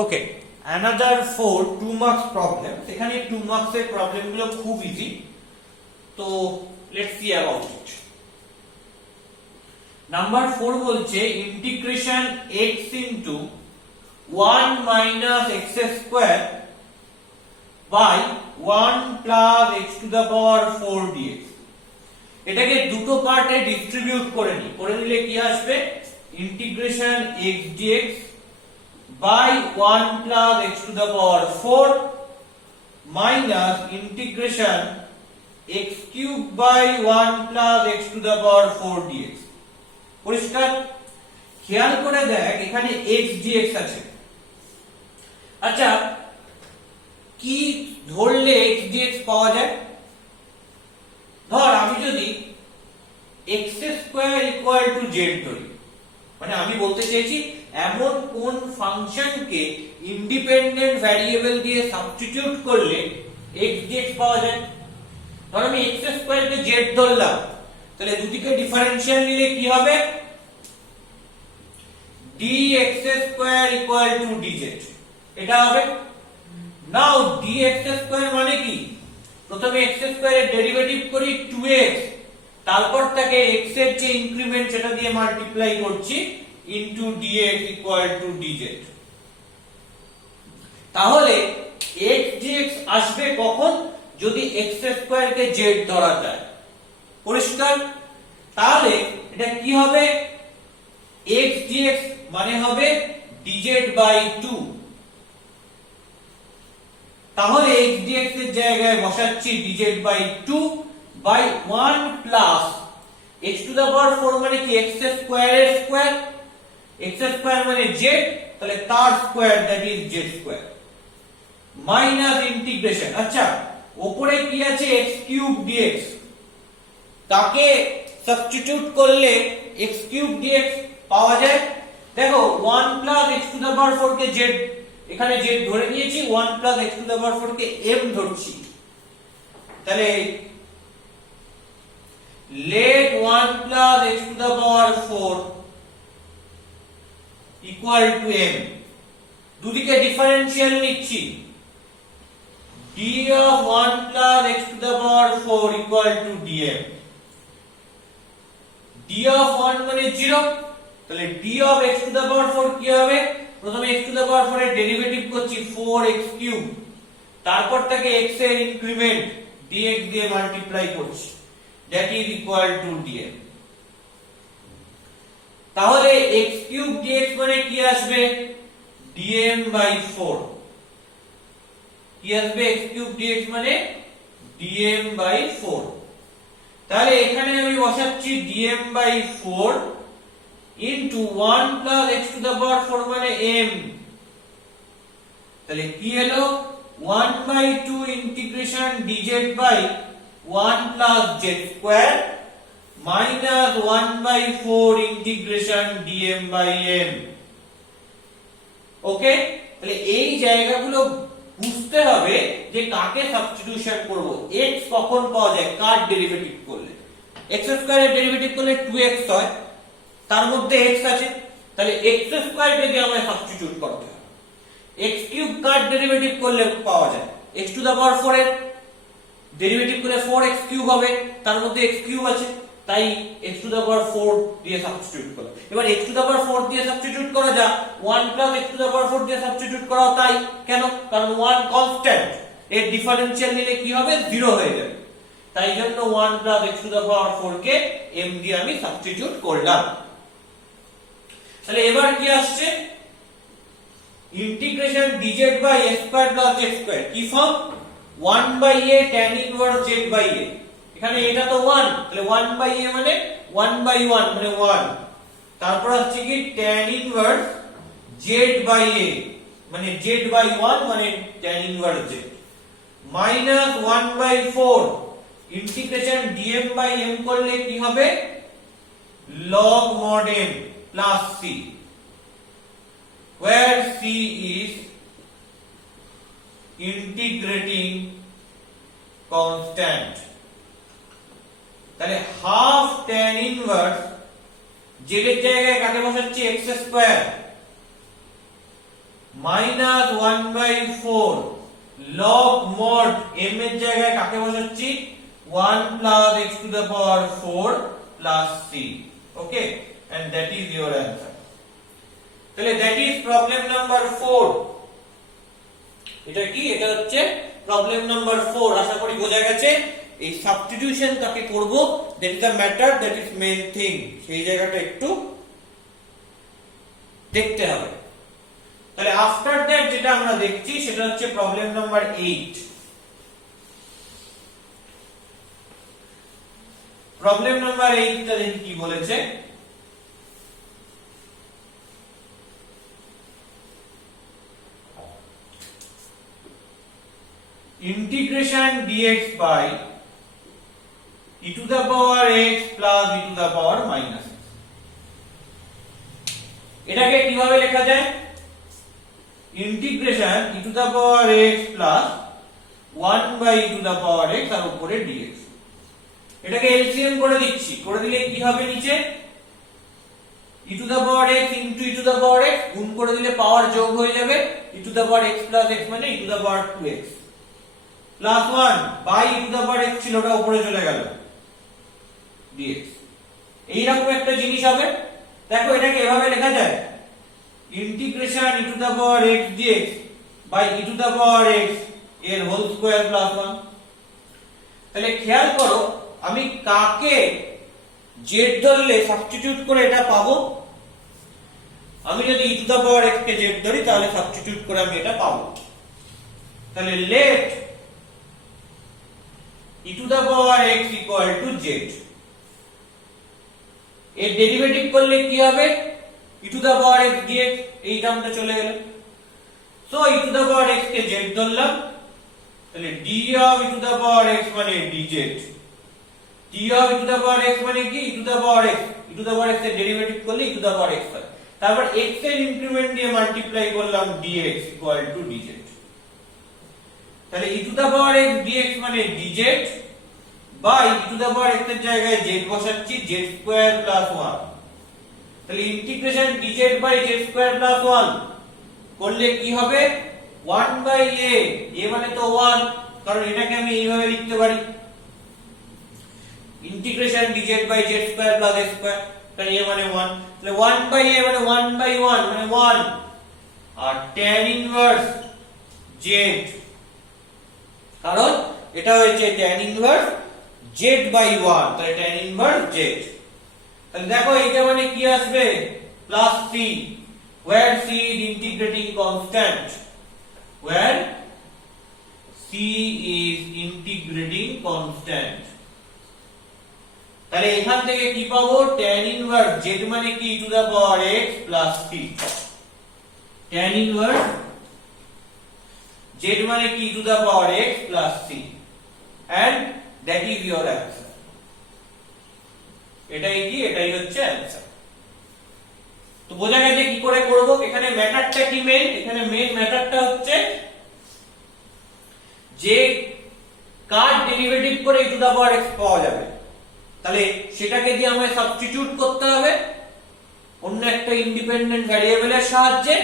ওকে, another 4 2 marks problem. এখানে 2 marks এর problem গুলো খুব ইজি, তো let's see about it. Number 4 বলছে integration x into 1 minus x square by 1 plus x to the power 4 dx। এটাকে দুটো পার্টে ডিস্ট্রিবিউট করে নিলে কি আসবে? Integration x dx by 1 plus x to the power 4 minus integration x cube by 1 plus x to the power 4 dx। পরিষ্কার? খেয়াল করে দেখ এখানে x dx আছে। আচ্ছা, কি ধরলে x dx পাওয়া যায়? ধর আমি যদি x square equal to z ধরি, মানে আমি বলতে চাইছি এমন কোন ফাংশনকে ইন্ডিপেন্ডেন্ট ভ্যারিয়েবল দিয়ে সাবস্টিটিউট করলে x dx পাওয়া যায়। ধর আমি x স্কয়ার কে z ধরলাম, তাহলে দুদিকে ডিফারেন্সিয়াল নিলে কি হবে? dx square equal to dz, এটা হবে। নাও dx স্কয়ার মানে কি? প্রথমে x স্কয়ারের ডেরিভেটিভ করি 2x, তারপর তাকে x এর যে ইনক্রিমেন্ট সেটা দিয়ে মাল্টিপ্লাই করছি into dx equal to dz। তাহলে x dx আসবে কখন? যদি x স্কয়ার কে z ধরা যায়। পরিষ্কার? তাহলে এটা কি হবে? x dx মানে হবে dz by 2। তাহলে x dx এর জায়গায় বসাচ্ছি dz by 2 by 1 plus x to the power 4 মানে কি? x স্কয়ার এর স্কয়ার, x স্কয়ার মানে z, তাহলে তার square that is z square minus integration. আচ্ছা, উপরে কি আছে? x কিউব dx, তাকে সাবস্টিটিউট করলে x কিউব dx পাওয়া যায়। দেখো 1 plus x to the power 4 কে z, এখানে z ধরে নিয়েছি, 1 plus x to the power 4 কে m ধরছি, তাহলে let 1 plus x to the power 4 equal to m। দুদিকে ডিফারেন্সিয়াল নিচ্ছি, d of 1 plus x to the power 4 equal to dm। d of 1 মানে 0, তাহলে d of x to the power 4 কি হবে? প্রথমে x to the power 4 এর derivative করছি 4x cube, তারপর তাকে x এর ইনক্রিমেন্ট dx দিয়ে মাল্টিপ্লাই করছি, that is equal to dm। তাহলে x কিউব dx মানে কি আসবে? dm by 4। কি আসবে? x কিউব dx মানে dm by 4। তাহলে এখানে আমি বসাচ্ছি dm by 4 into 1 plus x to the power 4 মানে m, তাহলে কি হলো? 1 by 2 integration dz by 1 plus z square minus 1 by 4 integration dm by m। ওকে, তাহলে এই জায়গাগুলো বুঝতে হবে যে কাকে সাবস্টিটিউশন করব। x কখন পাওয়া যায়? কার ডেরিভেটিভ করলে? x স্কয়ারের ডেরিভেটিভ করলে 2x হয়, তার মধ্যে x আছে, তাহলে x স্কয়ার যদি আমরা সাবস্টিটিউট করতে হয়। x কিউব কার ডেরিভেটিভ করলে পাওয়া যায়? x টু দা পাওয়ার 4 এর ডেরিভেটিভ করলে 4x কিউব হবে, তার মধ্যে x কিউব আছে, তাই x টু দা পাওয়ার 4 দিয়ে সাবস্টিটিউট করা। এবার x টু দা পাওয়ার 4 দিয়ে সাবস্টিটিউট করা যা 1 plus x to the power 4 দিয়ে সাবস্টিটিউট করা তাই। কেন? কারণ 1 কনস্ট্যান্ট, এর ডিফারেন্সিয়াল নিলে কি হবে? 0 হয়ে যাবে, তাই জন্য 1 plus x to the power 4 কে m দিয়ে আমি সাবস্টিটিউট করলাম। তাহলে এবার কি আসছে? Integration dz by a square plus z square কি form? 1 by a tan inverse z by a। এখানে এটা তো 1, তাহলে 1 by a মানে 1 by 1 মানে 1, তারপর আসছে কি tan inverse z by a মানে z by 1 মানে tan inverse z minus 1 by 4 integration dm by m করলে কি হবে? log mod m plus c, where c is integrating constant। তাহলে হাফ tan ইনভার্স z এর জায়গায় কাকে বসাচ্ছি? x square minus 1/4 log mod m এর জায়গায় কাকে বসাচ্ছি 1 plus x to the power 4 plus c. Okay, and that is your answer. তাহলে that is problem number 4. এটা কি? এটা হচ্ছে problem number 4. আশা করি বোঝা গেছে। এই সাবস্টিটিউশন কাকে করব, that is the matter, that is main thing, সেই জায়গাটা একটু দেখতে হবে। তাহলে আফটার দ্যাট যেটা আমরা দেখছি সেটা হচ্ছে প্রবলেম নাম্বার 8। প্রবলেম নাম্বার 8 টা দেখি কি বলেছে। Integration dx by e to the power x plus e to the power minus x, এটাকে কিভাবে লেখা যায়? Integration e to the power x plus 1 by e to the power x আর উপরে dx, এটাকে এলসিএম করে দিচ্ছি। করে দিলে কি হবে? নিচে e to the power x into e to the power x গুণ করে দিলে পাওয়ার যোগ হয়ে যাবে, e to the power x plus x মানে e to the power 2x plus 1 by e to the power x ছিল, ওটা উপরে চলে গেল dx। এইরকম একটা জিনিস হবে। দেখো এটাকে এভাবে লেখা যায়, integration e to the power x dx by e to the power x এর হোল স্কয়ার প্লাস 1। তাহলে খেয়াল করো আমি কাকে z ধরলে সাবস্টিটিউট করে এটা পাবো। আমি যদি e to the power x K z ধরি তাহলে সাবস্টিটিউট করে আমি এটা পাবো। তাহলে let e to the power x equal to z, এর ডেরিভেটিভ করলে কি হবে? e to the power x dx, এই টার্মটা চলে গেল। So e to the power x K z ধরলাম, তাহলে d of e to the power x মানে dz, d of e to the power x মানে কি? e to the power x, e to the power x এর derivative করলে e to the power x হয়, তারপর x এর increment দিয়ে multiply করলাম dx equal to dz। তাহলে e to the power x dx মানে dz by e to the power x এর জায়গায় z বসাচ্ছি, z স্কয়ার প্লাস 1। তাহলে integration dz by z square plus 1 করলে কি হবে? 1 বাই a, a মানে তো 1, কারণ এটাকে আমি এইভাবে লিখতে পারি integration dz by z square plus a square, তাহলে a মানে 1, তাহলে 1 বাই a মানে 1 বাই 1 মানে 1, আর tan ইনভার্স z, কারণ এটা হচ্ছে tan ইনভার্স z বাই 1, তাহলে tan ইনভার্স z। তাহলে দেখো এইটা মানে কি আসবে? Plus c, where c is integrating constant, where c is integrating constant। তাহলে এখান থেকে কি পাবো? tan ইনভার্স z মানে কি? e to the power x plus c, tan inverse z মানে কি? e to the power x plus c, and that is your answer। এটাই কি? এটাই হচ্ছে অ্যানসার। তো বোঝা গেছে কি করে করব। এখানে ম্যাটারটা কি মেইন? এখানে মেইন ম্যাটারটা হচ্ছে যে কার ডেরিভেটিভ করে e to the power x পাওয়া যাবে, তাহলে সেটাকে দিয়ে আমায় সাবস্টিটিউট করতে হবে অন্য একটা ইন্ডিপেন্ডেন্ট ভ্যারিয়েবলের সাহায্যে।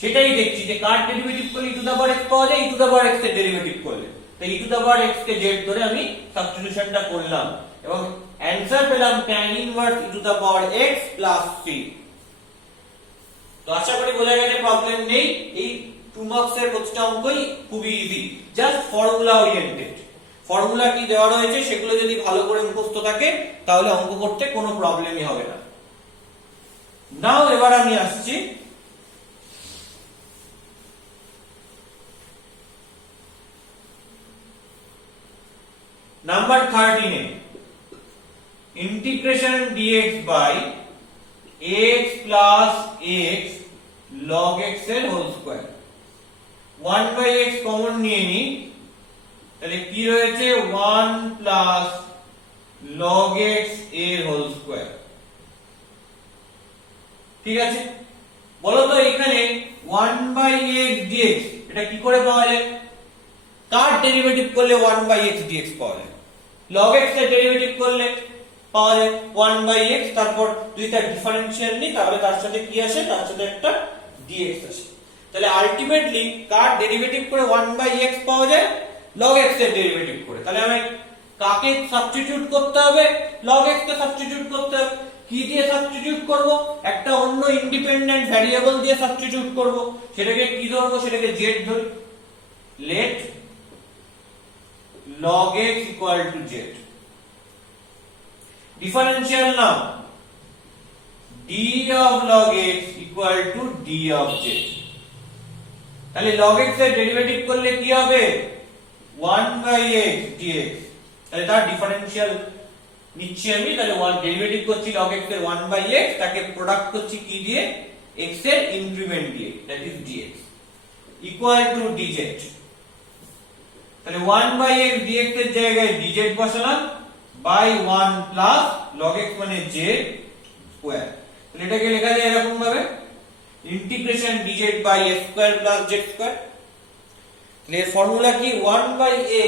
সেটাই দেখছি যে কার ডেরিভেটিভ করলে e to the power x পাওয়া যায়, e to the power x এর ডেরিভেটিভ করলে। তো e to the power x K z ধরে আমি সাবস্টিটিউশনটা করলাম এবং অ্যানসার পেলাম tan inverse e to the power x plus c। তো আশা করি বোঝা গেছে, প্রবলেম নেই। এই 2 মার্কস এর প্রতিটা অঙ্কই খুবই easy, just formula oriented. Formula কি দেওয়া রয়েছে সেগুলো যদি ভালো করে মুখস্থ থাকে তাহলে অঙ্ক করতে কোনো প্রবলেমই হবে না। নাও এবার আমি আসছি নাম্বার 13 এ, integration dx by x plus x log x এর whole square. 1 by x common নিয়ে নি, তাহলে কি রয়েছে? 1 plus log x এর হোল স্কয়ার। ঠিক আছে, বলো তো এখানে 1 by x dx এটা কি করে পাওয়া যায়? কার ডেরিভেটিভ করলে 1 by x dx পাওয়া যায়? log x এর ডেরিভেটিভ করলে পাওয়া যায় 1 by x, তারপর দুইটা ডিফারেনশিয়াল নি, তাহলে তার সাথে কি আসে? তার সাথে একটা dx আসে। তাহলে আলটিমেটলি কার ডেরিভেটিভ করে 1/x পাওয়া যায়? log x এর ডেরিভেটিভ করে। তাহলে আমি কাকে সাবস্টিটিউট করতে হবে? log x কে সাবস্টিটিউট করতে হবে। কি দিয়ে সাবস্টিটিউট করব? একটা অন্য ইন্ডিপেন্ডেন্ট ভ্যারিয়েবল দিয়ে সাবস্টিটিউট করব। সেটাকে কি ধরবো? সেটাকে z ধরি। let log x equal to z। Differential now d of log x equal to d of z। তাহলে log x এর ডেরিভেটিভ করলে কি হবে? 1/x dx। তাহলে তার ডিফারেনশিয়াল নিচ্ছি আমি। তাহলে ডেরিভেটিভ করছি log x এর 1/x, তাকে প্রোডাক্ট করছি কি দিয়ে? x এর ইনক্রিমেন্ট দিয়ে, that is dx equal to dz। তাহলে 1/x dx এর জায়গায় dz বসালাম বাই 1 প্লাস log x মানে z স্কয়ার। তাহলে এটাকে লেখা যায় এরকম ভাবে integration dz by a square plus z square. তাহলে এর ফর্মুলা কি? 1/a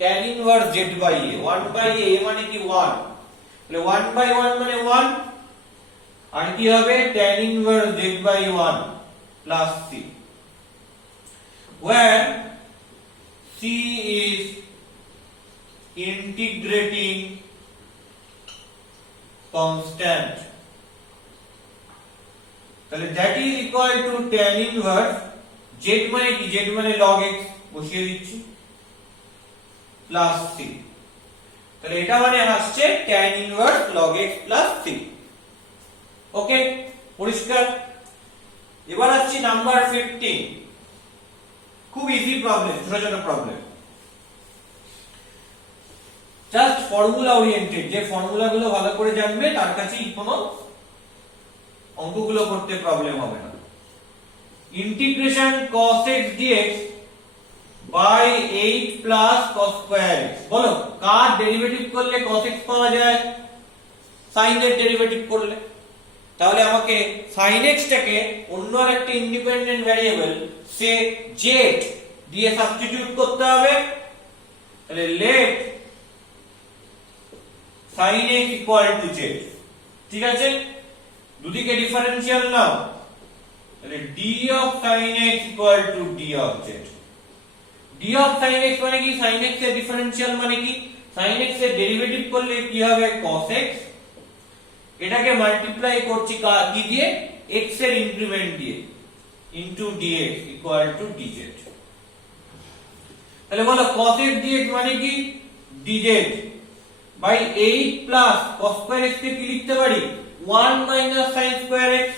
tan inverse z by a। 1/a মানে কি 1, তাহলে 1/1 মানে 1, আর কি হবে? tan inverse z by 1 plus c, where c is integrating constant। তাহলে that is equal to tan inverse z মানে কি? z মানে log x বসিয়ে দিচ্ছি প্লাস c। তাহলে এটা মানে আসছে tan inverse log x plus c। ওকে, পরিষ্কার? এবার আসছি নাম্বার 15। খুব ইজি প্রবলেম, ছোট ছোট প্রবলেম, জাস্ট ফর্মুলা ওরিয়েন্টেড। যে ফর্মুলাগুলো ভালো করে জানবে তার কাছেই কোনো অঙ্কগুলো করতে প্রবলেম হবে না। Integration cos x dx by 8 plus cos square x। বলো কার ডেরিভেটিভ করলে cos x পাওয়া যায়? sin এর ডেরিভেটিভ করলে। তাহলে আমাকে sin x টাকে অন্য আরেকটা ইন্ডিপেন্ডেন্ট ভ্যারিয়েবল সে z দিয়ে সাবস্টিটিউট করতে হবে। তাহলে let sin x equal to z। ঠিক আছে, দুদিকে ডিফারেনশিয়াল নাও। তাহলে d of sin x equal to d of z। d of sin x মানে কি? sin x এর ডিফারেনশিয়াল মানে কি? sin x এর ডেরিভেটিভ করলে কি হবে? cos x। এটাকে মাল্টিপ্লাই করছি কি দিয়ে? x এর ইনক্রিমেন্ট দিয়ে, into dx equal to dz। তাহলে বলো cos x dx মানে কি? dz by 8 plus cos square x কে কি লিখতে পারি? 1 মাইনাস sin স্কয়ার x।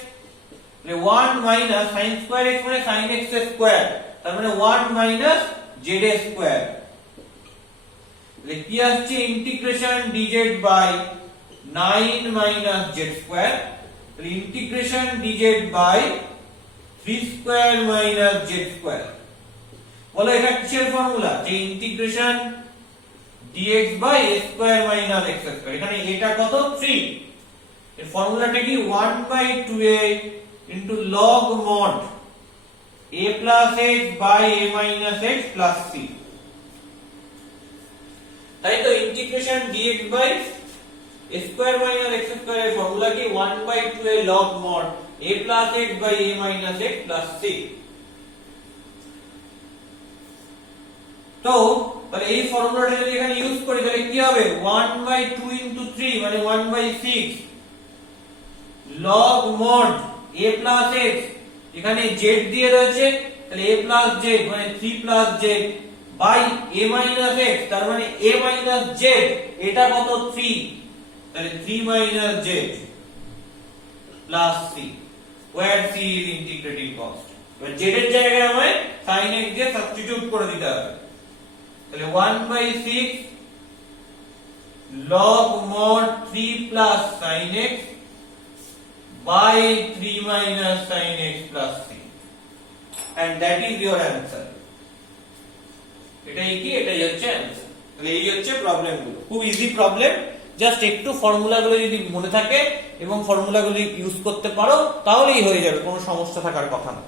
তাহলে 1 মাইনাস sin স্কয়ার x মানে sin x স্কয়ার, তার মানে 1 মাইনাস z স্কয়ার। তাহলে কি আসছে? Integration dz by 9 minus z square. তাহলে integration dz by 3 square minus z square. বলো এটা কিসের ফর্মুলা? যে integration dx by a square minus x square. এখানে এটা কত? 3। এর ফর্মুলাটা কি? 1/2a into log mod a plus x by a minus x plus c। তাই তো integration dx by a square minus x square এর ফর্মুলা কি? 1/2a log mod a plus x by a minus x plus c। তো তাহলে এই ফর্মুলাটা যদি এখানে ইউজ করি তাহলে কি হবে? 1/2 into 3 মানে 1/6 log mod a plus x, এখানে z দিয়ে রয়েছে, তাহলে a plus z মানে 3 plus z by a minus x, তার মানে a minus z, এটা কত? 3, তাহলে 3 minus z plus c, where c is integrating constant। এবার z এর জায়গায় আমায় sin x দিয়ে সাবস্টিটিউট করে দিতে হবে। তাহলে 1/6 log mod 3 plus sin x by 3 minus sin x plus c, and that is your answer। এটাই কি? এটাই হচ্ছে অ্যানসার। তাহলে এই হচ্ছে প্রবলেমগুলো, খুব ইজি প্রবলেম। জাস্ট একটু ফর্মুলাগুলো যদি মনে থাকে এবং ফর্মুলাগুলো ইউজ করতে পারো তাহলেই হয়ে যাবে, কোনো সমস্যা থাকার কথা না।